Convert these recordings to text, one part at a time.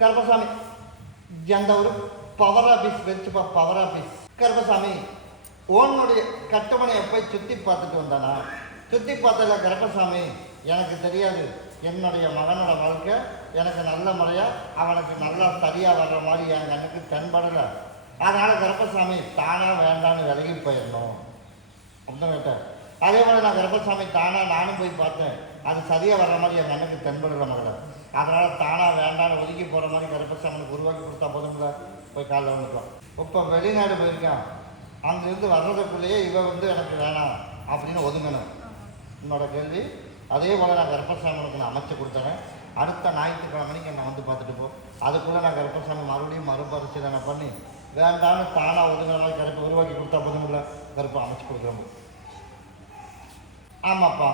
கருப்பசாமி எந்த ஒரு power office வச்சுப்பா பவர் ஆஃபீஸ் கருப்பசாமி ஓனுடைய கட்டுமனையை போய் சுற்றி பார்த்துட்டு வந்தானா? சுற்றி பார்த்ததில் கருப்பசாமி எனக்கு தெரியாது. என்னுடைய மகனோட வாழ்க்கை எனக்கு நல்ல முறையாக அவனுக்கு நல்லா சரியாக வர்ற மாதிரி என் கண்ணுக்கு தென்படலை. அதனால் கருப்பசாமி தானாக வேண்டான்னு விலகி போயிடணும். அப்படின்னு கேட்டேன் அதே போல் நான் கருப்பசாமி தானாக நானும் போய் பார்த்தேன். அது சரியாக வர்ற மாதிரி என் கண்ணுக்கு தென்படலை மகளை. அதனால் தானாக வேண்டாம்னு ஒதுக்கி போகிற மாதிரி கருப்பசாமிக்கு உருவாக்கி கொடுத்தா போதும்ல? போய் காலைல வந்துக்கலாம் இப்போ வெளிநாடு போயிருக்கான். அங்கேருந்து வர்றதுக்குள்ளேயே இவன் வந்து எனக்கு வேணாம் அப்படின்னு ஒதுங்கணும். என்னோட கேள்வி? அதே போல் நான் கருப்பசாமிக்கு நான் அமைச்சு கொடுத்துறேன். அடுத்த ஞாயிற்றுக்கிழமைக்கு என்னை வந்து பார்த்துட்டு போ. அதுக்குள்ளே நான் கருப்பசாமி மறுபடியும் மறுபரிசீலனை பண்ணி வேண்டாம்னு தானாக ஒதுங்குற மாதிரி கருப்பு உருவாக்கி கொடுத்தா போதும்ல? கருப்பை அமைச்சு கொடுக்குறோம் ஆமாப்பா.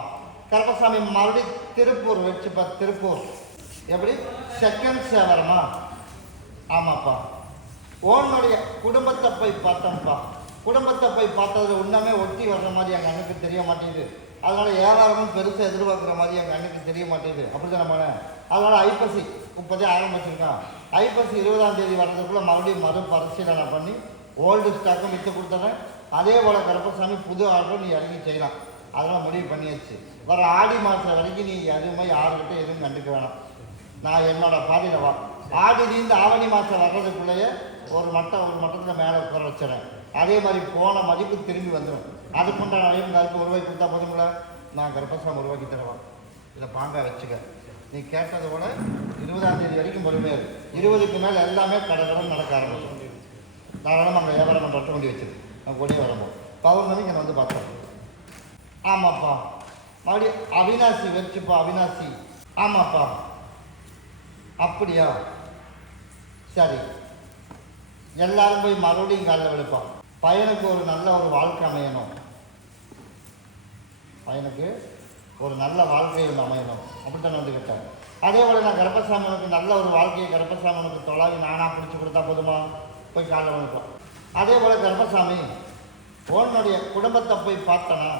கருப்பசாமி மறுபடியும் திருப்பூர் வச்சுப்பா திருப்பூர். எப்படி? செகண்ட் சேவரமா? ஆமாப்பா. உன்னுடைய குடும்பத்தை போய் பார்த்தோம்ப்பா. குடும்பத்தை போய் பார்த்தது ஒன்றுமே ஒட்டி வர்ற மாதிரி எங்கள் அண்ணுக்கு தெரிய மாட்டேங்குது. அதனால் வியாபாரமும் பெருசாக எதிர்பார்க்குற மாதிரி எங்கள் அண்ணுக்கு தெரிய மாட்டேங்குது. அப்படி தானே அதனால ஐப்பசி இப்போதே ஆரம்பிச்சிருக்கான். ஐப்பசி இருபதாம் தேதி வர்றதுக்குள்ளே மறுபடியும் மறு பரிசீலனை பண்ணி ஓல்டு ஸ்டாக்கும் விற்று கொடுத்துட்றேன் அதே போல் கருப்பசாமி புது ஆர்டரும் நீ இறங்கி செய்யலாம். அதெல்லாம் முடிவு பண்ணியாச்சு. வர ஆடி மாதம் வரைக்கும் நீ எதுவுமே யாருக்கிட்ட எதுவும் கண்டுக்க வேணாம். நான் என்னோட பாடியில் வா ஆடிலேருந்து ஆவணி மாதம் வர்றதுக்குள்ளேயே ஒரு மட்டம் ஒரு மட்டத்தில் மேலே உட்கார வச்சிடறேன். அதே மாதிரி போன மதிப்பு திரும்பி வந்துடும் அதுக்குண்டான அழைப்பு கருப்பு உருவாக்கி கொடுத்தா போதுங்களா நான் கர்ப்பசாமி உருவாக்கி தருவேன். இதை பாங்கா வச்சுக்க. நீ கேட்டதை விட இருபதாம் தேதி வரைக்கும் பொறுமையாக இருபதுக்கு மேலே எல்லாமே கடற்கடன் நடக்க ஆரம்பிச்சிடும். தாராளமாக அங்கே வியாபாரம் பண்ணுற கொண்டு வச்சது நான் கொடி வரும்போது பௌர்ணமி இங்கே வந்து பார்த்தோம் ஆமாப்பா. மறுபடியும் அவினாசி வச்சுப்பா அவினாசி. ஆமாப்பா. அப்படியா? சரி. எல்லாரும் போய் மறுபடியும் காலையில் விழுப்போம். பையனுக்கு ஒரு நல்ல ஒரு வாழ்க்கை அமையணும். பையனுக்கு ஒரு நல்ல வாழ்க்கை ஒன்று அமையணும். அப்படித்தான் வந்துக்கிட்டேன் அதே போல் நான் கருப்பசாமனுக்கு நல்ல ஒரு வாழ்க்கையை கருப்பசாமனுக்கு தொலாவி நானாக பிடிச்சி கொடுத்தா போதுமா? போய் காலையில் விழுப்பான் அதே போல் கருப்பசாமி உன்னுடைய குடும்பத்தை போய் பார்த்தனா?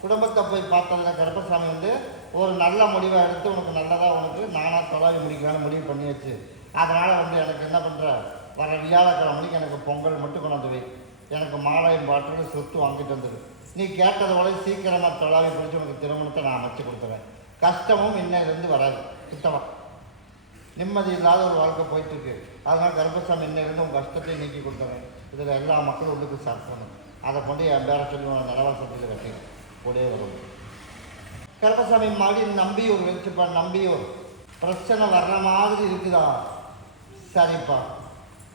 குடும்பத்தை போய் பார்த்ததுல கருப்பசாமி வந்து ஒரு நல்ல முடிவை எடுத்து உனக்கு நல்லதாக உனக்கு நானாக தொலாவி முடிக்கலான்னு முடிவு பண்ணியாச்சு. அதனால் வந்து எனக்கு என்ன பண்ணுற வர வியாழக்கிழமைக்கு எனக்கு பொங்கல் மட்டும் கொண்டாந்து வை. எனக்கு மாலையும் பாட்டில் சொத்து வாங்கிட்டு வந்துடு நீ கேட்டதை விட சீக்கிரமாக தொலாவி பிடிச்சி உனக்கு திருமணத்தை நான் அமைச்சு கொடுத்துறேன். கஷ்டமும் இன்னிலிருந்து வராது. சுத்தமாக நிம்மதி இல்லாத ஒரு வாழ்க்கை போயிட்டுருக்கு. அதனால் கர்ப்பசாமி இன்னிலிருந்து உங்கள் கஷ்டத்தை நீக்கி கொடுத்துறேன். இதில் எல்லா மக்களும் உள்ளுக்கு சாப்பிடணும் அதை கொண்டு என் பேரை சொல்லி உன நிலவரசத்தில் கட்டி ஒரே வரும் கருப்பசாமி மாதிரி நம்பியூர் வச்சுப்பா நம்பியூர். பிரச்சனை வர்ற மாதிரி இருக்குதா? சரிப்பா.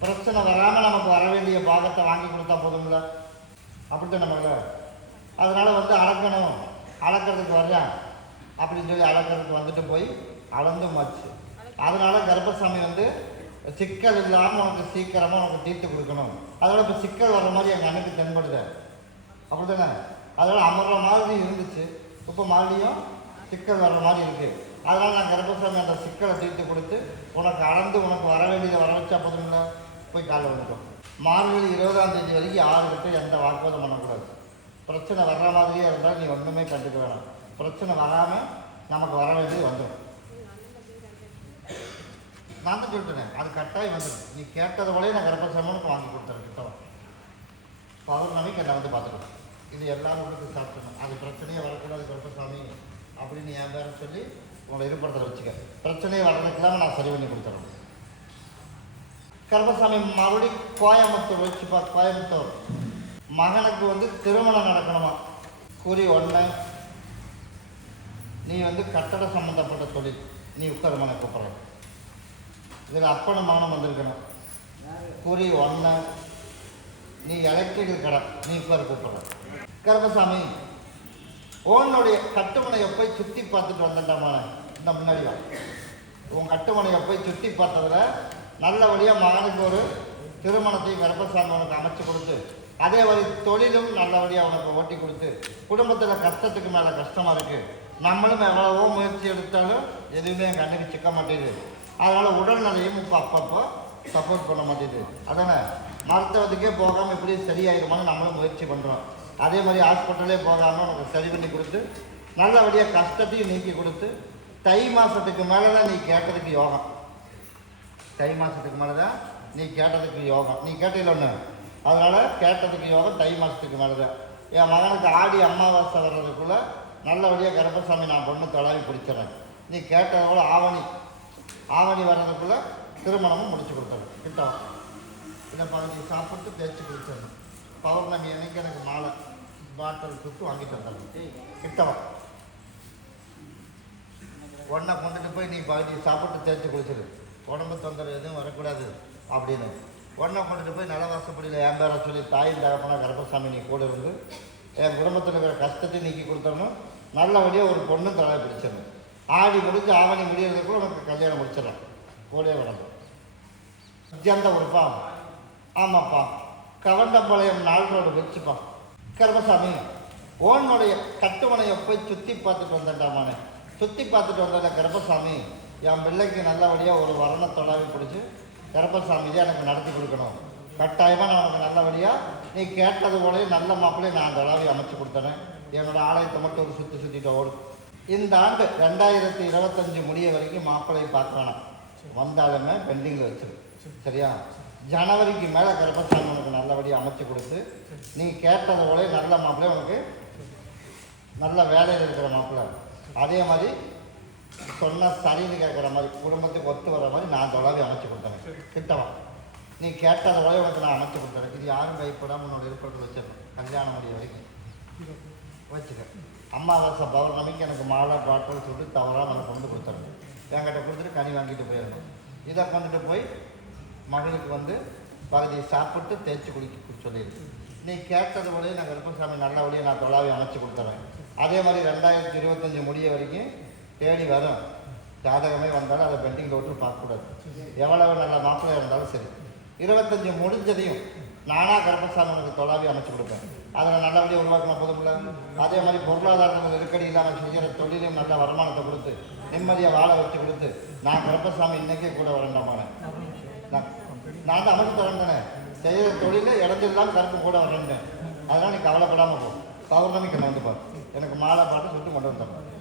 பிரச்சனை வராமல் நமக்கு வர வேண்டிய பாகத்தை வாங்கி கொடுத்தா போதும்ல? அப்படித்தான் நமக்கு அதனால் வந்து அளக்கணும் அளக்கிறதுக்கு வரேன் அப்படின்னு சொல்லி அளக்கிறதுக்கு வந்துட்டு போய் அளந்து மாச்சு. அதனால் கர்ப்பசாமி வந்து சிக்கல் இல்லாமல் உனக்கு சீக்கிரமாக உனக்கு தீர்த்து கொடுக்கணும். அதோட இப்போ சிக்கல் வர்ற மாதிரி எங்கள் அண்ணுக்கு தென்படுது. அப்படிதானே அதனால் அமர்ற மாதிரி இருந்துச்சு. இப்போ மறுபடியும் சிக்கல் வர்ற மாதிரி இருக்குது அதனால் நான் கர்ப்பசாமி அந்த சிக்கலை தீர்த்து கொடுத்து உனக்கு அளந்து உனக்கு வர வேண்டியதை வர வச்சா போதும்ல போய் காலைல வந்துட்டோம் மார்கழி இருபதாம் தேதி வரைக்கும் யாருக்கிட்ட எந்த வாக்குவாதம் பண்ணக்கூடாது. பிரச்சனை வர்ற மாதிரியே இருந்தால் நீ ஒன்றுமே கண்டுக்க வேணாம். பிரச்சனை வராமல் நமக்கு வர வேண்டியது வந்துடும் நான் தான் சொல்லிட்டேன் அது கட்டாயம் வந்துடும் நீ கேட்டதை போலே நான் கர்ப்பசாமனுக்கு வாங்கி கொடுத்துறேன் கிட்ட பௌர்ணமிக்கு என்னை வந்து பார்த்துக்கணும் இது எல்லாம் உங்களுக்கு சாப்பிடணும். அது பிரச்சனையே வரக்கூடாது கருப்பசாமி அப்படின்னு என் பேரை சொல்லி உங்களை இருப்படத்தில் வச்சுக்க. பிரச்சனையே வர்றதுக்கெல்லாம் நான் சரி பண்ணி கொடுத்துறேன். கருப்பசாமி மறுபடியும் கோயம்புத்தூர் வச்சுப்பா கோயம்புத்தூர். மகனுக்கு வந்து திருமணம் நடக்கணுமா? குறி ஒன்று நீ வந்து கட்டட சம்மந்தப்பட்ட தொழில். நீ உட்கார மனை கூப்பிட்ற இதில் அப்பனும் மகனும் வந்திருக்கணும். குறி ஒன்று நீ எலக்ட்ரிக்கல் கடை. நீ உட்கார கூப்பிட்ற கருமசாமி உன்னுடைய கட்டுமனையை போய் சுற்றி பார்த்துட்டு வந்துட்டாமான இந்த முன்னாடி உன் கட்டுமனையை போய் சுற்றி பார்த்ததுல நல்லபடியாக மகனுக்கு ஒரு திருமணத்தையும் கருப்பசாமி உனக்கு அமைச்சு கொடுத்து அதே மாதிரி தொழிலும் நல்லபடியாக உனக்கு ஓட்டி கொடுத்து குடும்பத்தில் கஷ்டத்துக்கு மேலே கஷ்டமாக இருக்குது நம்மளும் எவ்வளவோ முயற்சி எடுத்தாலும் எதுவுமே என் கண்ணுக்கு சிக்க மாட்டேங்குது. அதனால் உடல்நிலையும் இப்போ அப்பப்போ சப்போர்ட் பண்ண மாட்டேங்குது. அதானே? மருத்துவத்துக்கே போகாமல் இப்படி சரியாயிருமான்னு நம்மளும் முயற்சி பண்ணுறோம் அதே மாதிரி ஹாஸ்பிட்டலே போகாமல் உனக்கு சரி பண்ணி கொடுத்து நல்லபடியாக கஷ்டத்தையும் நீக்கி கொடுத்து தை மாதத்துக்கு மேலே தான் நீ கேட்டதுக்கு யோகம். தை மாதத்துக்கு மேலே தான் நீ கேட்டதுக்கு யோகம். நீ கேட்டில ஒன்று அதனால் கேட்டதுக்கு யோகம் தை மாதத்துக்கு மேலே தான் என் மகனுக்கு ஆடி அமாவாசை வர்றதுக்குள்ளே நல்லபடியாக கருப்பசாமி நான் பொண்ணு தொலாவி பிடிச்சிடறேன். நீ கேட்டதோட ஆவணி. ஆவணி வர்றதுக்குள்ளே திருமணமும் முடிச்சு கொடுத்துறேன் கிட்ட இதை பகுதி சாப்பிட்டு தேய்ச்சி குடிச்சிடணும் பௌர்ணமி அன்னைக்கு எனக்கு மாலை. பாட்டில் சுட்டு வாங்கி வந்துடணும் கிட்டவா? உடனே கொண்டுட்டு போய் நீ பாதி சாப்பிட்டு தேய்ச்சி குளிச்சிரு. உடம்பு தொந்தரவு எதுவும் வரக்கூடாது அப்படின்னு. ஒன்றை கொண்டுட்டு போய் நலவாசப்படியில் என் பேரை சொல்லி தாய் தகப்பனா கருப்பசாமி நீ கூட இருந்து என் குடும்பத்தில் இருக்கிற கஷ்டத்தை நீக்கி கொடுத்தணும் நல்லபடியாக ஒரு பொண்ணு தலை பிடிச்சிடணும். ஆடி முடிஞ்சு ஆவணி முடியறதுக்குள்ள உனக்கு கல்யாணம் முடிச்சிடலாம். கூடவே வரணும் ஒரு உறுப்பா ஆமாப்பா. கவண்டம்பாளையம் நாள் வச்சுப்பான் வச்சுப்பா கருமசாமி ஓனுடைய கட்டுமனையை போய் சுற்றி பார்த்துட்டு வந்துட்டாமானே. சுற்றி பார்த்துட்டு வந்தேன் கருப்பசாமி என் பிள்ளைக்கு நல்லபடியாக ஒரு வரண தொடாவி பிடிச்சி கருப்பசாமி எனக்கு நடத்தி கொடுக்கணும். கட்டாயமாக நான் உனக்கு நல்லபடியாக நீ கேட்டது போலயே நல்ல மாப்பிள்ளையை நான் தொடாவி அமைச்சு கொடுத்தேன் என்னோடய ஆலயத்தை மட்டும் ஒரு சுற்றி சுற்றிட்டு ஓடும் இந்த ஆண்டு ரெண்டாயிரத்தி இருபத்தஞ்சு முடிய வரைக்கும் மாப்பிள்ளையை பார்க்கணும் வந்தாலுமே பெண்டிங்கில் வச்சிரு. சரியா? ஜனவரிக்கு மேலே கருப்பசாமி உனக்கு நல்லபடியாக அமைச்சு கொடுத்து நீங்கள் கேட்டது போல நல்ல மாப்பிள்ளை உனக்கு நல்ல வேலையில் இருக்கிற மாப்பிள்ளை. அதே மாதிரி சொன்ன சரின்னு கேட்குற மாதிரி குடும்பத்துக்கு ஒத்து வர மாதிரி நான் தொலைவி அமைச்சு கொடுத்தேன். கிட்டவா நீ கேட்டது போல உனக்கு நான் அமைச்சு கொடுத்தேன். இது யாரும் பயப்படாமல் உன்னோட இருப்பத்தில் வச்சிடணும். கல்யாணம் முடிய வரைக்கும். வச்சுக்க. அம்மாவாசை பௌர்ணமிக்கு எனக்கு மாலை பாட்டில் சொல்லிட்டு தவறாக நான் கொண்டு கொடுத்துருங்க என்கிட்ட கொடுத்துட்டு கனி வாங்கிட்டு போயிடணும். இதை கொண்டுட்டு போய் மகளுக்கு வந்து பகுதியை சாப்பிட்டு தேய்ச்சி குளிக்க சொல்லியிருக்கு. நீ கேட்டது வழியே நான் கருப்பசாமி நல்லபடியாக நான் தொழாவை அமைச்சு கொடுத்துறேன். அதே மாதிரி ரெண்டாயிரத்தி இருபத்தஞ்சி முடிய வரைக்கும் தேடி வரும். ஜாதகமே வந்தாலும் அதை பெண்டிங்கில் விட்டு பார்க்கக்கூடாது. எவ்வளவு நல்ல மாப்பிள்ளை இருந்தாலும் சரி. இருபத்தஞ்சி முடிஞ்சதையும் நானாக கருப்பசாமி உனக்கு தொலாவி அமைச்சு கொடுப்பேன். அதில் நல்லபடியாக உருவாக்கின போதும்ல? அதே மாதிரி பொருளாதாரத்தில் நெருக்கடி இல்லாமல் செய்கிற தொழிலையும் நல்ல வருமானத்தை கொடுத்து நிம்மதியாக வாழ வச்சு கொடுத்து நான் கருப்பசாமி இன்றைக்கே கூட வரண்டமானேன் நான் தான் அமைச்சு தரேன் செய்கிற தொழிலில் இடத்தில்லாம் கருப்பு கூட வரேன் அதெல்லாம் நீ கவலைப்படாமல் போ. பௌர்ணமிக்கு நான் வந்து பாரு. எனக்கு மாலை பாட்டு சுட்டு கொண்டு வந்தேன்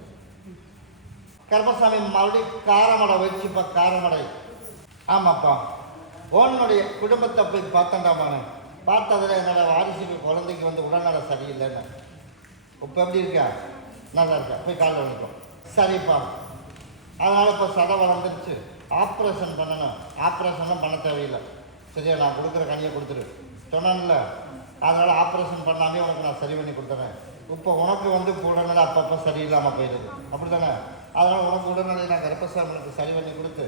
கருப்பசாமி மறுபடியும் காரமடை வச்சு இப்போ காரமடை. ஆமாப்பா. உன்னுடைய குடும்பத்தை போய் பார்த்தேன்டாமானே பார்த்ததில் என்னோட வாரிசுக்கு குழந்தைக்கு வந்து உடல்நல சரியில்லைன்னு. இப்போ எப்படி இருக்கா? நல்லா இருக்கா? போய் காலைல வந்துட்டோம் சரிப்பா. அதனால் இப்போ சதை வளர்ந்துருச்சு. ஆப்ரேஷன் பண்ணணும். ஆப்ரேஷன்லாம் பண்ண தேவையில்லை. சரியா நான் கொடுக்குற கனியை கொடுத்துரு. சொன்னேன்ல. அதனால் ஆப்ரேஷன் பண்ணாமே உனக்கு நான் சரி பண்ணி கொடுத்துறேன். இப்போ உனக்கு வந்து உடல்நிலை அப்பப்போ சரியில்லாமல் போயிடுது. அப்படி தானே அதனால் உனக்கு உடல்நிலை நான் கர்ப்பசாமனுக்கு சரி பண்ணி கொடுத்து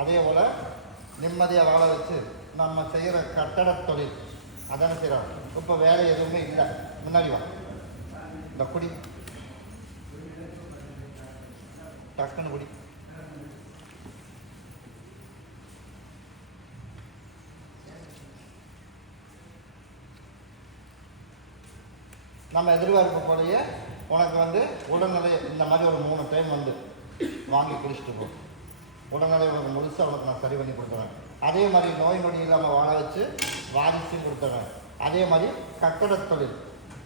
அதே போல் நிம்மதியாக வாழ வச்சு நம்ம செய்கிற கட்டட தொழில் அதானே செய்கிறோம் இப்போ வேலை எதுவுமே இல்லை. முன்னாடி வா. இந்த குடி. டக்குன்னு குடி. நம்ம எதிர்பார்ப்பு போலயே உனக்கு வந்து உடல்நிலை இந்த மாதிரி ஒரு மூணு டைம் வந்து வாங்கி குடிச்சிட்டு போ. உடல்நிலை உனக்கு முழுசாக உனக்கு நான் சரி பண்ணி கொடுத்துறேன். அதே மாதிரி நோய் நொடி இல்லாமல் வாழ வச்சு வாரிசும் கொடுத்துறேன். அதே மாதிரி கட்டட தொழில்.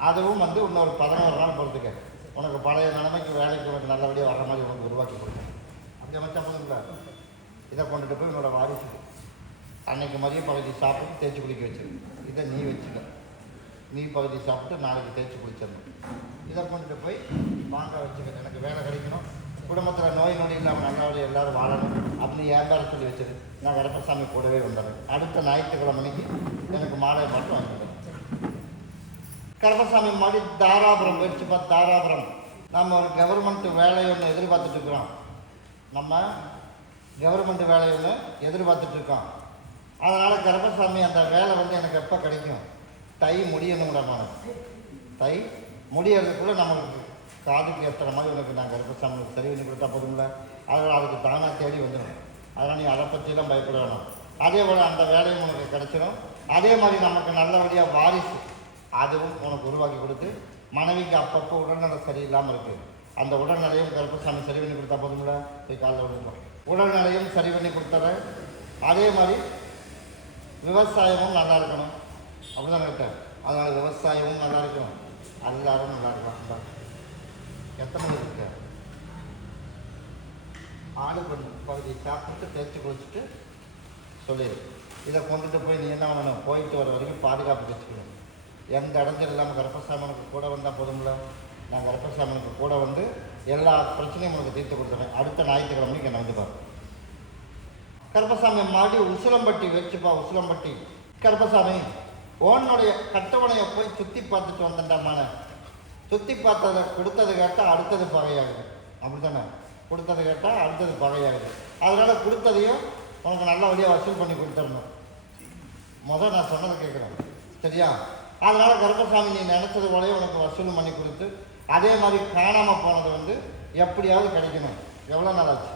அதுவும் வந்து இன்னொரு பதினோரு நாள் பொறுத்துக்க உனக்கு பழைய நிலைமைக்கு வேலைக்கு உனக்கு நல்லபடியாக வர மாதிரி உனக்கு உருவாக்கி கொடுத்தேன் அப்படி அமைச்சா போதுங்களா இதை கொண்டுட்டு போய் உன்னோட வாரிசுக்கு அன்னைக்கு மதியம் பழகி சாப்பிட்டு தேய்ச்சி குளிக்க வச்சிரு. இதை நீ வச்சுக்க. நீ பகுதி சாப்பிட்டு நாளைக்கு தேய்ச்சி குளிச்சிடணும் இதை கொண்டுட்டு போய் மாங்காய் வச்சுக்க எனக்கு வேலை கிடைக்கணும். குடும்பத்தில் நோய் நொடி இல்லாமல் நல்லபடியாக எல்லாரும் வாழணும் அப்படின்னு ஏன் பேர சொல்லி வச்சிரு. நான் வரப்பசாமி கூடவே வந்துடுறேன் அடுத்த ஞாயிற்றுக்கிழமைக்கு எனக்கு மாலை மட்டும் வந்துடுறேன் கருப்பசாமி மாதிரி தாராபுரம் போயிடுச்சுப்பா தாராபுரம். நம்ம ஒரு கவர்மெண்ட் வேலை ஒன்று எதிர்பார்த்துட்ருக்குறோம் நம்ம கவர்மெண்ட் வேலை ஒன்று எதிர்பார்த்துட்ருக்கோம் அதனால் கருப்பசாமி அந்த வேலை வந்து எனக்கு எப்போ கிடைக்கும்? தை முடியணும்டாமான தை முடியறதுக்குள்ளே நம்மளுக்கு காதுக்கு ஏற்றுற மாதிரி உனக்கு நாங்கள் கருப்பசாமிக்கு சரி பண்ணி கொடுத்தா போதும்ல? அதனால் அதுக்கு தானாக தேடி வந்துடும் அதனால் நீ அதை பற்றிலாம் பயப்பட வேணும். அதே போல் அந்த வேலையும் உனக்கு கிடச்சிடும் அதே மாதிரி நமக்கு நல்லபடியாக வாரிசு அதுவும் உனக்கு உருவாக்கி கொடுத்து மனைவிக்கு அப்பப்போ உடல்நலம் சரியில்லாமல் இருக்குது அந்த உடல்நிலையும் கருப்பசாமி சரி பண்ணி கொடுத்தா போதும்ல? போய் காலைல விழுந்தோம் உடல்நிலையும் சரி பண்ணி கொடுத்துறேன். அதே மாதிரி விவசாயமும் நல்லா இருக்கணும். அப்படிதான் கேட்டேன் அதனால் விவசாயமும் நல்லா இருக்கணும் எல்லாரும் நல்லா இருக்கும் எத்தனை பேர் இருக்கு ஆடு பகுதி சாப்பிட்டு தேய்ச்சி குளிச்சுட்டு சொல்லிடு. இதை கொண்டுட்டு போய் நீ என்ன பண்ணணும்? போயிட்டு வர வரைக்கும் பாதுகாப்பு வச்சுக்கணும். எந்த இடத்துல இல்லாமல் கர்ப்பசாமனுக்கு கூட வந்தால் போதும்ல? நான் கர்ப்பசாமனுக்கு கூட வந்து எல்லா பிரச்சனையும் உனக்கு தீர்த்து கொடுத்துறேன். அடுத்த ஞாயிற்றுக்கிழமைக்கு என்ன வந்து பாரு. கருப்பசாமி மாடி உசிலம்பட்டி வச்சுப்பா உசிலம்பட்டி. கர்ப்பசாமி உன்னுடைய கட்டவணையை போய் சுற்றி பார்த்துட்டு வந்தேன்டாமான சுற்றி பார்த்ததை கொடுத்தது கேட்டால் அடுத்தது பகையாகுது. அப்படி தானே கொடுத்தது கேட்டால் அடுத்தது பகையாகுது. அதனால் கொடுத்ததையும் உனக்கு நல்லபடியாக வசூல் பண்ணி கொடுத்துடணும். முதல் நான் சொன்னதை கேட்குறேன். சரியா? அதனால் கருப்பசாமி நீ நினச்சது போலயே உனக்கு வசூல் பண்ணி கொடுத்து அதே மாதிரி காணாமல் போனது வந்து எப்படியாவது கிடைக்கணும். எவ்வளோ நாள் ஆச்சு?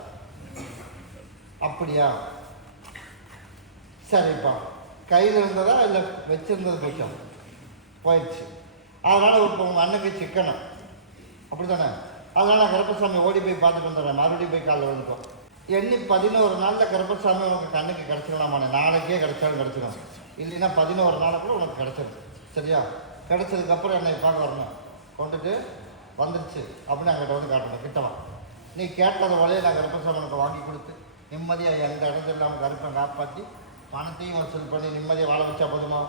அப்படியா? சரிப்பா. கையில் இருந்ததா இல்லை வச்சுருந்தது பட்சம் போயிடுச்சு. அதனால் இப்போ உங்கள் அண்ணனுக்கு சிக்கனம். அப்படி தானே அதனால் கருப்பசாமி ஓடி போய் பார்த்துட்டு வந்துடுறேன். மறுபடியும் போய் காலைல வந்துட்டோம் எண்ணி பதினோரு நாளில் கருப்பசாமி உனக்கு கண்ணுக்கு கிடச்சிடலாமாண்ணே நாளைக்கே கிடச்சாலும் கிடச்சிடும் இல்லைன்னா பதினோரு நாளுக்குள்ள உனக்கு கிடச்சிடும் சரியா? கிடச்சதுக்கப்புறம் என்னை பார்க்க வரணும். கொண்டுட்டு வந்துடுச்சு அப்படின்னு அங்கிட்ட வந்து காட்டணும். கிட்டவா? நீ கேட்டது வழியை நான் கருப்பசாமி உனக்கு வாங்கி கொடுத்து நிம்மதியாக எந்த இடத்துல இல்லாமல் கருப்பை காப்பாற்றி பணத்தையும் வசூல் பண்ணி நிம்மதியாக வாழ வச்சா போதுமா?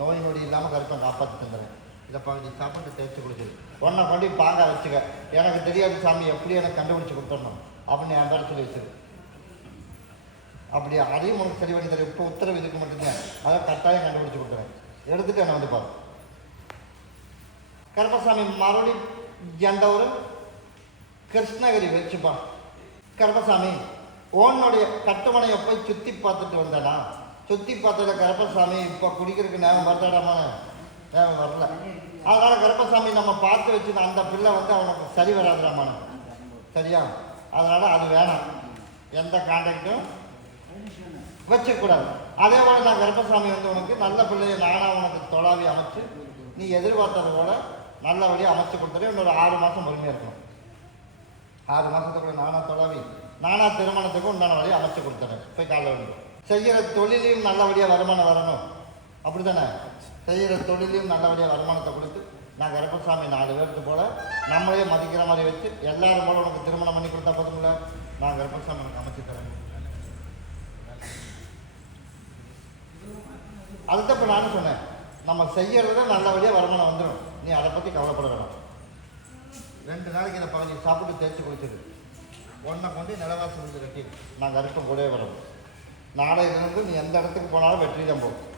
நோய் நொடி இல்லாமல் கருப்பை காப்பாற்றி தந்துடுறேன் இதை பகுதி சாப்பிட்டு தேய்ச்சி கொடுத்துரு ஒன்றை கொண்டு பாங்க வச்சுக்க. எனக்கு தெரியாது சாமி எப்படி எனக்கு கண்டுபிடிச்சி கொடுத்துடணும்? அப்படின்னு என் இடத்துல சொல்லி வச்சிரு. அப்படியா? அதையும் உனக்கு சரி பண்ணி தரேன் இப்போ உத்தரவு இதுக்கு மட்டும்தான். அதை கட்டாயம் கண்டுபிடிச்சி கொடுக்குறேன் எடுத்துட்டு என்ன வந்து பாரு. கருப்பசாமி மறுபடி எந்த ஒரு கிருஷ்ணகிரி வச்சுப்பா கருப்பசாமி உன்னுடைய கட்டுமனையை போய் சுற்றி பார்த்துட்டு வந்தேனா? சுற்றி பார்த்ததுல கருப்பசாமி இப்போ குடிக்கிறதுக்கு நேரம் வருதாடாமான நேரம் வரல. அதனால் கருப்பசாமி நம்ம பார்த்து வச்சு அந்த பிள்ளை வந்து அவனுக்கு சரி வராதுடாமான சரியா? அதனால் அது வேணாம். எந்த கான்டாக்டும் வச்சுக்கூடாது அதே போல் நான் கருப்பசாமி வந்து உனக்கு நல்ல பிள்ளையை நானாக உனக்கு தொழாவி அமைச்சு நீ எதிர்பார்த்தது போல் நல்லபடியாக அமைச்சு கொடுத்துட்டு இன்னொரு ஆறு மாதம் பொறுமையாக இருக்கணும். ஆறு மாதத்துக்குள்ள நானாக தொழாவி நானாக திருமணத்துக்கு உண்டான வழியை அமைச்சு கொடுத்துறேன் போய் காலைல வேண்டும் செய்கிற தொழிலையும் நல்லபடியாக வருமானம் வரணும். அப்படி தானே செய்கிற தொழிலையும் நல்லபடியாக வருமானத்தை கொடுத்து நான் கருப்பசாமி நாலு பேருக்கு போல் நம்மளே மதிக்கிற மாதிரி வச்சு எல்லாரும் போல் உனக்கு திருமணம் பண்ணி கொடுத்தா போதும்ல? நான் கருப்பசாமி உனக்கு அமைச்சு தரேன். அதுதான் இப்போ நானும் சொன்னேன். நம்ம செய்யறத நல்லபடியாக வருமானம் வந்துடும் நீ அதை பற்றி கவலைப்பட வேணாம். ரெண்டு நாளைக்கு இதை பதினஞ்சு சாப்பிட்டு தேய்ச்சி குளிச்சிடு. ஒன்றை கொண்டு நிலவாசி கட்டி நாங்கள் அறுக்கும் கூடவே வரோம் நாளையிலிருந்து நீ எந்த இடத்துக்கு போனாலும் வெற்றி தான் போகும்.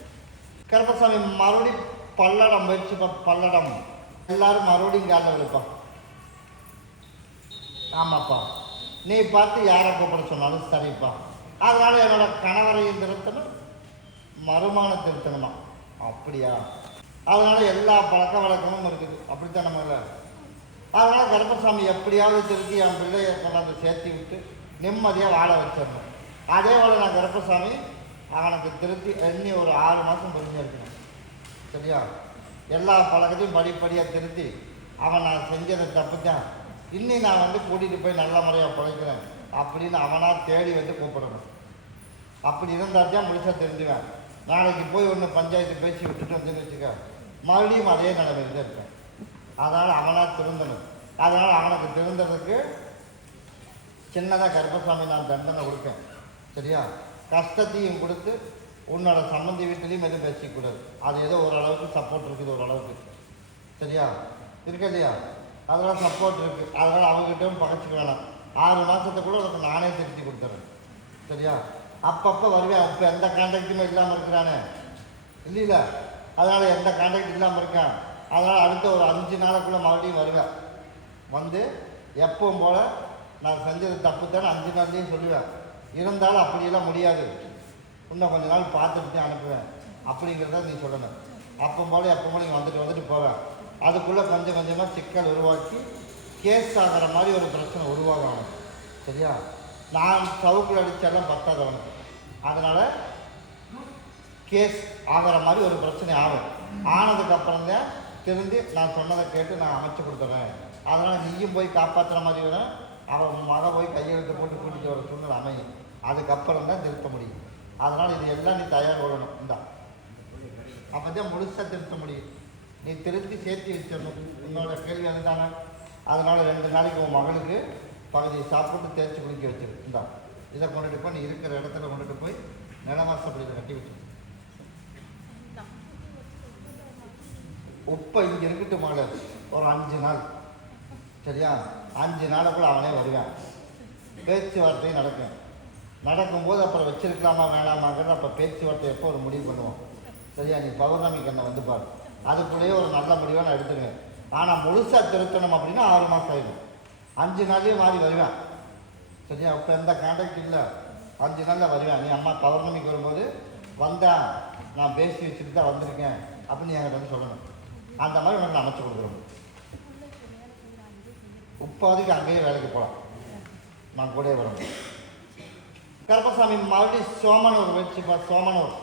கருப்பசாமி மறுபடியும் பல்லடம் முயற்சி பல்லடம். எல்லாரும் மறுபடியும் காலில் விழுப்பா ஆமாப்பா. நீ பார்த்து யாரை கூப்பிட சொன்னாலும் சரிப்பா. அதனால் என்னோட கணவரையும் திருத்தணும் மறுமான திருத்தணுமா? அப்படியா? அதனால் எல்லா பழக்க வழக்கமும் இருக்குது. அப்படித்தான் நம்ம அதனால் கருப்பசாமி எப்படியாவது திருத்தி என் பிள்ளையை கொண்டாந்து சேர்த்து விட்டு நிம்மதியாக வாழ வச்சிடணும். அதே போல் நான் கருப்பசாமி அவனுக்கு திருப்பி எண்ணி ஒரு ஆறு மாதம் புரிஞ்சிருக்கணும் சரியா? எல்லா பழக்கத்தையும் படிப்படியாக திருத்தி அவன் நான் செஞ்சதை தப்பு தான் இன்னி நான் வந்து கூட்டிகிட்டு போய் நல்ல முறையாக பிழைக்கிறேன் அப்படின்னு அவனாக தேடி வந்து கூப்பிடணும். அப்படி இருந்தால் தான் முழுசாக தெரிஞ்சுவேன். நாளைக்கு போய் ஒன்று பஞ்சாயத்து பேசி விட்டுட்டு வந்து வச்சுக்க மறுபடியும் அதே நிலைமையில் தான் இருப்பேன். அதனால் அவனாக திருந்தணும். அதனால் அவனுக்கு திருந்ததுக்கு சின்னதாக கருப்பசாமி நான் தண்டனை கொடுப்பேன். சரியா? கஷ்டத்தையும் கொடுத்து உன்னோட சம்மந்தி வீட்டிலையும் எதுவும் பேசிக்கூடாது. அது ஏதோ ஓரளவுக்கு சப்போர்ட் இருக்குது ஓரளவுக்கு. சரியா? இருக்கு இல்லையா? அதெல்லாம் சப்போர்ட் இருக்குது அதனால் அவங்ககிட்டயும் பகைச்சிக்க வேணாம். ஆறு மாதத்துக்குள்ள உனக்கு நானே திருத்தி கொடுத்துறேன். சரியா? அப்பப்போ வருவேன் அப்போ எந்த கான்டாக்டுமே இல்லாமல் இருக்கிறானே. இல்லையில? அதனால் எந்த கான்டாக்ட் இல்லாமல் இருக்கேன்? அதனால் அடுத்த ஒரு அஞ்சு நாளுக்குள்ளே மறுபடியும் வருவேன். வந்து எப்பவும் போல் நான் செஞ்சது தப்பு தானே அஞ்சு நாள்லேயும் சொல்லுவேன். இருந்தாலும் அப்படியெல்லாம் முடியாது. இன்னும் கொஞ்ச நாள் பார்த்துட்டு அனுப்புவேன். அப்படிங்கிறத நீ சொல்லணும். அப்போ போல் எப்போ போல நீங்கள் வந்துட்டு வந்துட்டு போவேன் அதுக்குள்ளே கொஞ்சம் கொஞ்சமாக சிக்கல் உருவாக்கி கேஸ் ஆகிற மாதிரி ஒரு பிரச்சனை உருவாகும். அவனுக்கு. சரியா? நான் சவுக்கில் அடித்தாலும் பத்தாதவன் அதனால் கேஸ் ஆகிற மாதிரி ஒரு பிரச்சனை ஆகும். ஆனதுக்கப்புறம் தான் திருந்தி நான் சொன்னதை கேட்டு நான் அமைச்சு கொடுத்துட்றேன் அதனால் நீயும் போய் காப்பாற்றுற மாதிரி வேணும் அவன் மக போய் கையெழுத்து போட்டு கூட்டிகிட்டு வர சூழ்நிலை அமையும். அதுக்கப்புறம் தான் திருத்த முடியும். அதனால் இது எல்லாம் நீ தயார் கொள்ளணும் இந்தா. அப்போ தான் முழுசாக திருத்த முடியும். நீ திருத்தி சேர்த்து வச்சிடணும். உன்னோட கேள்வி அதுதானே? அதனால் ரெண்டு நாளைக்கு உன் மகளுக்கு பகுதியை சாப்பிட்டு தேய்ச்சி குளிக்க வச்சிரு. இந்தா. இதை கொண்டுட்டு போய் நீ இருக்கிற இடத்துல கொண்டுட்டு போய் நிலவாசப்படியில் கட்டி விட்டு உப்பை இங்கே இருக்கட்டு மகளே ஒரு அஞ்சு நாள். சரியா? அஞ்சு நாளுக்குள்ள அவனே வருவான். பேச்சுவார்த்தை நடக்கும். நடக்கும்போது அப்புறம் வச்சிருக்கலாமா வேணாமாங்கிறது அப்போ பேச்சுவார்த்தை எப்போ ஒரு முடிவு பண்ணுவோம். சரியா நீ பௌர்ணமி கண்ணை வந்து பாரு. அதுக்குள்ளேயே ஒரு நல்ல முடிவாக நான் எடுத்துருவேன். ஆனால் முழுசாக திருத்தணும் அப்படின்னா ஆறு மாதம் ஆயிடும். அஞ்சு நாள்லேயே மாறி வருவேன். சரியா இப்போ எந்த கான்டாக்ட் இல்லை. அஞ்சு நாளில் வருவேன். நீ அம்மா பௌர்ணமிக்கு வரும்போது வந்தேன் நான் பேசி வச்சுட்டு தான் வந்திருக்கேன் அப்படின்னு என்கிட்ட வந்து சொல்லணும். அந்த மாதிரி உனக்கு அமைச்சு கொடுக்குறோம் இப்போதைக்கு அங்கேயே வேலைக்கு போகலாம் நான் கூட வரணும். கருப்பசாமி மறுபடியும் சோமனூர் வச்சுப்பா சோமனூர்.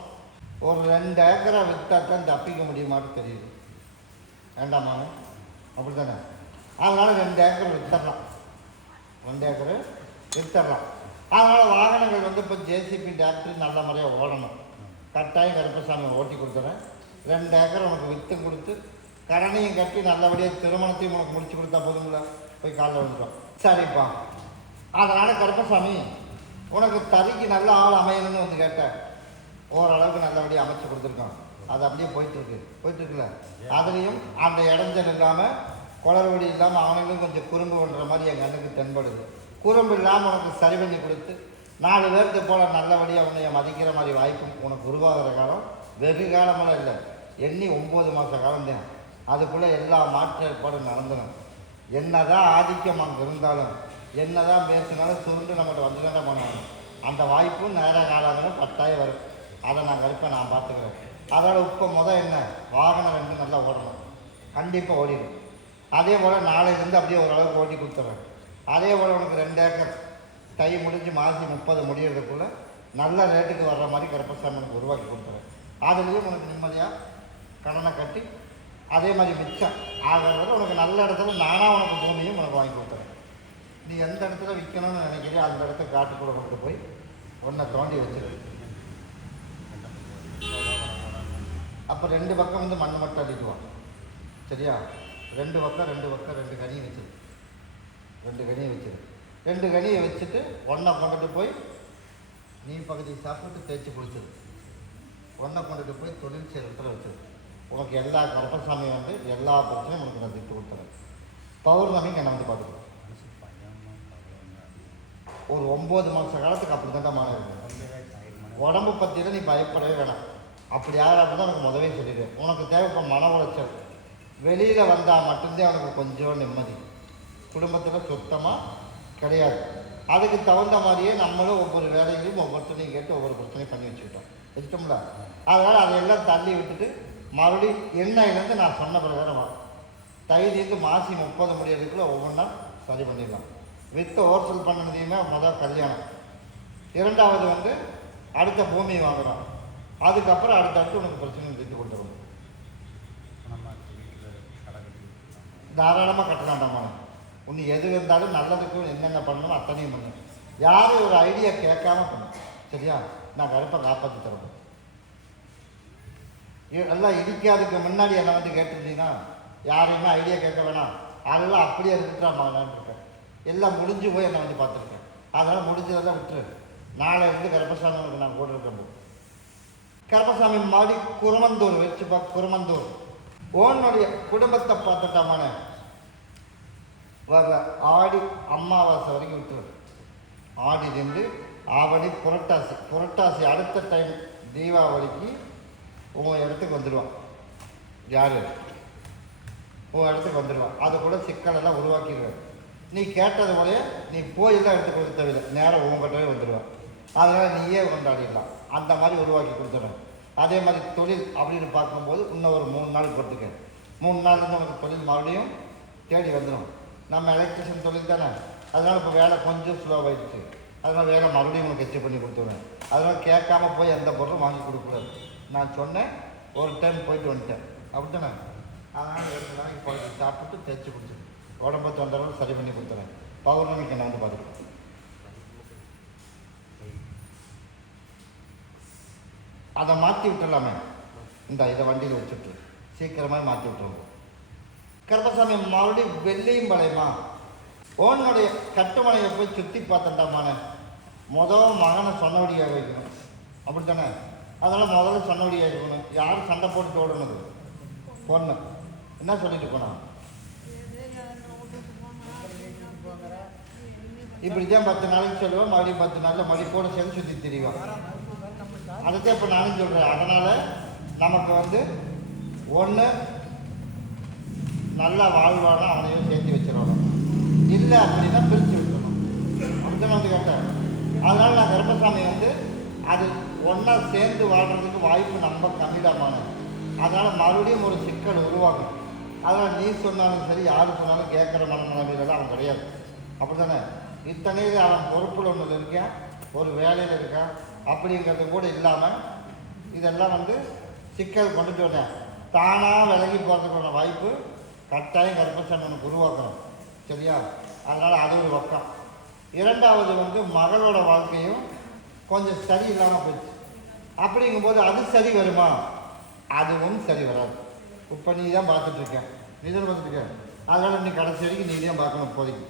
ஒரு ரெண்டு ஏக்கரை விற்றா தான் தப்பிக்க முடியுமான்னு தெரியுது. வேண்டாமா? அப்படி தானே அதனால் ரெண்டு ஏக்கர் விற்றுடலாம் ரெண்டு ஏக்கர் விற்றுடலாம் அதனால் வாகனங்கள் வந்து இப்போ ஜேசிபி டிராக்டர் நல்ல முறையாக ஓடணும். கட்டாயம் கருப்பசாமி ஓட்டி கொடுத்துறேன். ரெண்டு ஏக்கர் உனக்கு விற்று கொடுத்து கடனையும் கட்டி நல்லபடியாக திருமணத்தையும் உனக்கு முடிச்சு கொடுத்தா போதுங்களா? போய் காலைல வந்துடும் சரிப்பா. அதனால் கருப்பசாமி உனக்கு தறிக்கு நல்ல ஆள் அமையணும்னு வந்து கேட்டேன். ஓரளவுக்கு நல்லபடியாக அமைச்சு கொடுத்துருக்கான் அது அப்படியே போயிட்டுருக்கு. போயிட்டுருக்குல்ல? அதுலேயும் அந்த இடைஞ்சல் இல்லாமல் குளறுபடி இல்லாமல் அவனுக்கும் கொஞ்சம் குறும்பு பண்ணுற மாதிரி என் கண்ணுக்கு தென்படுது. குறும்பு இல்லாமல் உனக்கு சரி பண்ணி கொடுத்து நாலு பேர்த்து போல நல்லபடியாக உன்னை மதிக்கிற மாதிரி வாய்ப்பும் உனக்கு உருவாகிற காலம் வெகு காலமெல்லாம் இல்லை. எண்ணி ஒம்பது மாத காலம்தான் அதுக்குள்ளே எல்லா மாற்று ஏற்பாடும் நடந்துடும் என்னதான் ஆதிக்கம் அங்கே இருந்தாலும் என்னதான் பேசினாலும் சுருண்டு நம்மகிட்ட வந்து தானே போனாங்க. அந்த வாய்ப்பும் நேர காலங்களும் கட்டாயம் வரும். அதை நான் கருப்பை நான் பார்த்துக்கிறேன் அதோட இப்போ முதல் என்ன? வாகனம் ரெண்டு நல்லா ஓடணும். கண்டிப்பாக ஓடிடும். அதே போல் நாளையிலேருந்து அப்படியே ஓரளவுக்கு ஓட்டி கொடுத்துட்றேன் அதே போல் உனக்கு ரெண்டு ஏக்கர் தை முடிஞ்சு மாசி முப்பது முடியறதுக்குள்ளே நல்ல ரேட்டுக்கு வர்ற மாதிரி கருப்பசாமி உனக்கு உருவாக்கி கொடுத்துறேன். அதுலேயும் உனக்கு நிம்மதியாக கடனை கட்டி அதே மாதிரி மிச்சம் ஆகிறத உனக்கு நல்ல இடத்துல நானாக உனக்கு பூமியும் உனக்கு வாங்கி கொடுத்துறேன். நீ எந்த இடத்துல விற்கணும்னு நினைக்கிறியோ அந்த இடத்த காட்டுக்குள்ள கொண்டு போய் ஒன்றை தோண்டி வச்சிரு. அப்போ ரெண்டு பக்கம் வந்து மண் மட்டும் அடிக்குவான். சரியா? ரெண்டு பக்கம் ரெண்டு பக்கம் ரெண்டு கனியை வச்சிரு. ரெண்டு கனியை வச்சிரு. ரெண்டு கனியை வச்சுட்டு ஒன்றை கொண்டுட்டு போய் நீ பகுதி சாப்பிட்டு தேய்ச்சி குளிச்சிரு. ஒன்றை கொண்டுட்டு போய் தொழில் செய்கிற வச்சிரு. உனக்கு எல்லா கருப்பசாமி வந்து எல்லா பிரச்சனையும் உனக்கு நான் திட்டு கொடுத்துறேன். பௌர்ணமிக்கு என்னை வந்து பார்த்துக்கோ. ஒரு ஒம்பது மாத காலத்துக்கு அப்படி தான் மான இருக்கும் உடம்பு பற்றியில் நீ பயப்படவே வேணாம். அப்படி யார் அப்படின்னா எனக்கு முதவே சொல்லிடுவேன் உனக்கு தேவை இப்போ மன உளைச்சல். வெளியில் வந்தால் மட்டும்தான் உனக்கு கொஞ்சம் நிம்மதி. குடும்பத்தில் சுத்தமாக கிடையாது. அதுக்கு தகுந்த மாதிரியே நம்மளும் ஒவ்வொரு வேலைகளையும் ஒவ்வொருத்தனையும் கேட்டு ஒவ்வொரு பிரச்சனையும் பண்ணி வச்சுக்கிட்டோம். வச்சுட்டோம்ல அதனால் அதையெல்லாம் தள்ளி விட்டுட்டு மறுபடியும் என்னையிலேருந்து நான் சொன்ன பிரகாரம் வரும் தைரியத்து மாசி முப்பது முடியறதுக்குள்ளே ஒவ்வொன்றா சரி பண்ணிடலாம். வித்து ஹோல்சேல் பண்ணதையுமே முதல் கல்யாணம். இரண்டாவது வந்து அடுத்த பூமி வாங்குறோம். அதுக்கப்புறம் அடுத்தடுத்து உனக்கு பிரச்சனை தீர்த்து கொடுத்துருவோம். தாராளமாக கட்டலாண்டாமா உன்னை எது இருந்தாலும் நல்லதுக்கு என்னென்ன பண்ணணும் அத்தனையும் பண்ணு. யாரும் ஒரு ஐடியா கேட்காம பண்ணும் சரியா? நான் கருப்பை காப்பாற்றி தருவேன் எல்லாம் இடிக்காதுக்கு முன்னாடி என்னை வந்து கேட்டிருந்தீங்கன்னா யாரையுமே ஐடியா கேட்க வேணாம். அதெல்லாம் அப்படியே இருக்கட்டாமான்னு இருக்கேன் எல்லாம் முடிஞ்சு போய் என்னை வந்து பார்த்துருக்கேன். அதனால் தான் விட்டுரு. நாளை இருந்து கருப்பசாமி நான் கூட இருக்கேன் கருப்பசாமி மாடி குருமந்தூர் வச்சுப்பா குருமந்தூர். உன்னுடைய குடும்பத்தை பார்த்துட்டாமான. வரல ஆடி அமாவாசை வரைக்கும் விட்டுரு. ஆடிலேருந்து ஆவணி புரட்டாசி. புரட்டாசி அடுத்த டைம் தீபாவளிக்கு உன் இடத்துக்கு வந்துடுவான் யார்? உன் இடத்துக்கு வந்துடுவான் அது கூட சிக்கலெல்லாம் உருவாக்கிடுவேன். நீ கேட்டது போலயே நீ போயெல்லாம் எடுத்து கொடுக்க தேவையில்லை. நேராக உங்கள்கிட்டவே வந்துடுவேன் அதனால் நீயே கொண்டாடிடலாம். அந்த மாதிரி உருவாக்கி கொடுத்துடுறேன். அதே மாதிரி தொழில் அப்படின்னு பார்க்கும்போது இன்னும் ஒரு மூணு நாள் கொடுத்துக்க மூணு நாள் நமக்கு தொழில் மறுபடியும் தேடி வந்துடும் நம்ம எலக்ட்ரிஷியன் தொழில் தானே? அதனால் இப்போ வேலை கொஞ்சம் ஸ்லோவாகிடுச்சு அதனால் வேலை மறுபடியும் உங்களுக்கு எச்சு பண்ணி கொடுத்துருவேன் அதனால் கேட்காம போய் எந்த பொருளும் வாங்கி கொடுக்கக்கூடாது நான் சொன்னேன் ஒரு டைம் போயிட்டு வந்துட்டேன். அப்படி தானே அதனால் ரெண்டு நாளைக்கு போய் சாப்பிட்டு தேய்ச்சி கொடுத்துருவேன் உடம்பு தொந்தரவு சரி பண்ணி கொடுத்துறேன். பௌர்ணமிக்கு நான் வந்து பார்த்துக்கிறேன் அதை மாற்றி விட்டுடலாமே இந்த இதை வண்டியில் வச்சுட்டு. சீக்கிரமாக மாற்றி விட்டுருவோம். கருப்பசாமி மறுபடியும் வெள்ளையும் பழையமா? ஓனுடைய கட்டுமனையை போய் சுற்றி பார்த்தண்டாமான மொதல் மகனை சொன்னபடியாக வைக்கணும். அப்படித்தானே? அதனால் முதல்ல சொன்னபடியாக இருக்கணும். யார் சண்டை போட்டு ஓடணும் பொண்ணு. என்ன சொல்லிட்டு போனான்? இப்படி தான் பத்து நாளைக்கு சொல்லுவேன் மறுபடியும் பத்து நாளில் மறுபடியும் கூட சேர்ந்து சுற்றி திரிவோம் அதுதான் இப்போ நானும் சொல்கிறேன் அதனால் நமக்கு வந்து ஒன்று நல்லா வாழ்வானா அவனையும் சேர்த்து வச்சிடணும். இல்லை அப்படின்னா பிரித்து விட்டுறணும் அப்படிதான் வந்து கேட்டேன். அதனால் நான் கர்ப்பசாமி வந்து அது ஒன்றா சேர்ந்து வாழ்கிறதுக்கு வாய்ப்பு நம்ம கம்மிடமான அதனால் மறுபடியும் ஒரு சிக்கல் உருவாகும் அதனால் நீ சொன்னாலும் சரி யார் சொன்னாலும் கேட்குற மனநிலையில தான் அவன் கிடையாது. அப்படி தானே இத்தனை அவன் பொறுப்பில் ஒன்று இருக்கேன் ஒரு வேலையில் இருக்கான் அப்படிங்கிறது கூட இல்லாமல் இதெல்லாம் வந்து சிக்கல் கொண்டுட்டு வந்தேன். தானாக விலகி போகிறதுக்கான வாய்ப்பு கட்டாயம் கர்ப்பசன்னனுக்கு உருவாக்கணும். சரியா? அதனால் அது ஒரு பக்கம். இரண்டாவது வந்து மகளோட வாழ்க்கையும் கொஞ்சம் சரி இல்லாமல் போயிடுச்சு. அப்படிங்கும்போது அது சரி வருமா? அதுவும் சரி வராது. இப்போ நீ தான் பார்த்துட்ருக்கேன் நீ தான் பார்த்துட்ருக்கேன் அதனால் நீ கடைசி வரைக்கும் நீ தான் பார்க்கணும் இப்போதைக்கு.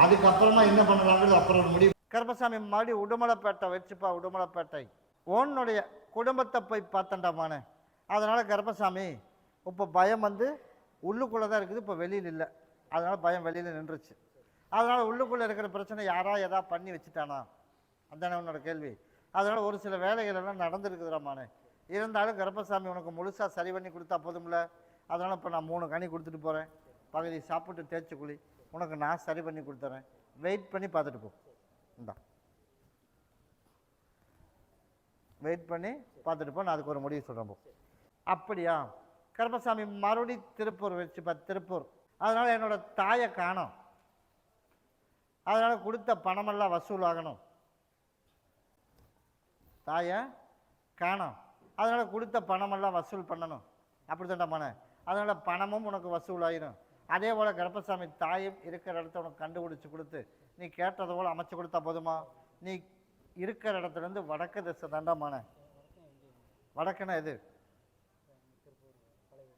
அதுக்கப்புறமா என்ன பண்ணலாங்கிறது அப்புறம் முடிவு. கருப்பசாமி மறுபடியும் உடுமலைப்பேட்டை வச்சுப்பா உடுமலைப்பேட்டை. உன்னுடைய குடும்பத்தை போய் பார்த்தண்டாமானே அதனால் கருப்பசாமி இப்போ பயம் வந்து உள்ளுக்குள்ளே தான் இருக்குது இப்போ வெளியில் இல்லை. அதனால் பயம் வெளியில் நின்றுச்சு. அதனால் உள்ளுக்குள்ளே இருக்கிற பிரச்சனை யாரா எதா பண்ணி வச்சுட்டானா? அதானே உன்னோட கேள்வி. அதனால் ஒரு சில வேலைகள் எல்லாம் நடந்துருக்குதுறாமானே இருந்தாலும் கருப்பசாமி உனக்கு முழுசாக சரி பண்ணி கொடுத்தா போதும்ல? அதனால் இப்போ நான் மூணு கனி கொடுத்துட்டு போகிறேன் பகுதி சாப்பிட்டு தேய்ச்சி குழி உனக்கு நான் சரி பண்ணி கொடுத்துறேன். வெயிட் பண்ணி பார்த்துட்டு போ. இந்தா. வெயிட் பண்ணி பார்த்துட்டு போ. நான் அதுக்கு ஒரு முடிவு சொல்கிறேன் போ. அப்படியா? கருப்பசாமி மறுபடி திருப்பூர் வச்சுப்பா திருப்பூர். அதனால் என்னோட தாயை காணும். அதனால் கொடுத்த பணமெல்லாம் வசூல் ஆகணும் தாயை காணும். அதனால் கொடுத்த பணமெல்லாம் வசூல் பண்ணணும். அப்படி தான்டாமாண்ணே அதனால் பணமும் உனக்கு வசூல் ஆயிரும் அதே போல் கருப்பசாமி தாயும் இருக்கிற இடத்த உனக்கு கண்டுபிடிச்சி கொடுத்து நீ கேட்டது போல் அமைச்சு கொடுத்தா போதுமா? நீ இருக்கிற இடத்துலேருந்து வடக்கு திசை தண்டமான. வடக்குன்னா எது?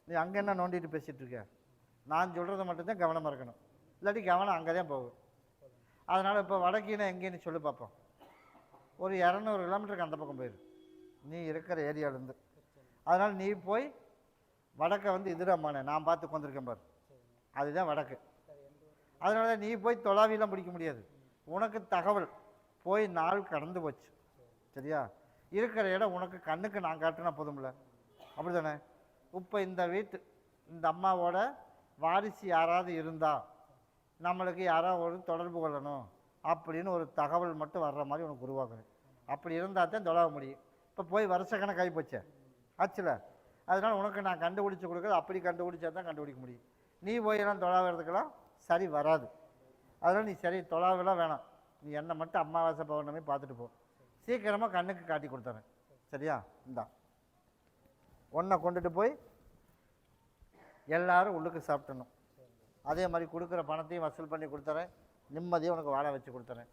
நீ அங்கே என்ன நோண்டிட்டு பேசிகிட்டு இருக்க? நான் சொல்கிறது மட்டும்தான் கவனமாக இருக்கணும். இல்லாட்டி கவனம் அங்கே தான் போகும். அதனால் இப்போ வடக்கினா எங்கேன்னு சொல்லி பார்ப்போம் ஒரு இரநூறு கிலோமீட்டருக்கு அந்த பக்கம் போயிரு. நீ இருக்கிற ஏரியாவிலேருந்து. அதனால் நீ போய் வடக்கை வந்து இதுடாமானே நான் பார்த்து கொண்டிருக்கேன் பாரு. அதுதான் வடக்கு. அதனால தான் நீ போய் தொலாவிலாம் பிடிக்க முடியாது. உனக்கு தகவல் போய் நாள் கடந்து போச்சு. சரியா? இருக்கிற இடம் உனக்கு கண்ணுக்கு நான் காட்டுனா போதும்ல. அப்படி தானே இப்போ இந்த வீட்டு இந்த அம்மாவோட வாரிசு யாராவது இருந்தா நம்மளுக்கு யாராவது ஒரு தொடர்பு கொள்ளணும் அப்படின்னு ஒரு தகவல் மட்டும் வர்ற மாதிரி உனக்கு உருவாக்குறேன் அப்படி இருந்தால் தான் தொலைவ முடியும். இப்போ போய் வருஷக்கணக்காகி போச்சேன் ஆச்சுல? அதனால் உனக்கு நான் கண்டுபிடிச்சி கொடுக்குறது அப்படி கண்டுபிடிச்சா தான் கண்டுபிடிக்க முடியும். நீ போய் எல்லாம் சரி வராது. அதனால் நீ சரி தொழாவெல்லாம் வேணாம். நீ என்னை மட்டும் அமாவாசை பௌர்ணமி பார்த்துட்டு போ. சீக்கிரமாக கண்ணுக்கு காட்டி கொடுத்துறேன். சரியா? இந்தா. ஒன்றை கொண்டுட்டு போய் எல்லாரும் உள்ளுக்கு சாப்பிட்டணும் அதே மாதிரி கொடுக்குற பணத்தையும் வசூல் பண்ணி கொடுத்துறேன். நிம்மதியாக உனக்கு வாழ வச்சு கொடுத்துறேன்.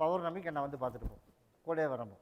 பௌர்ணமிக்கு என்னை வந்து பார்த்துட்டு போ. கூட வரம்போ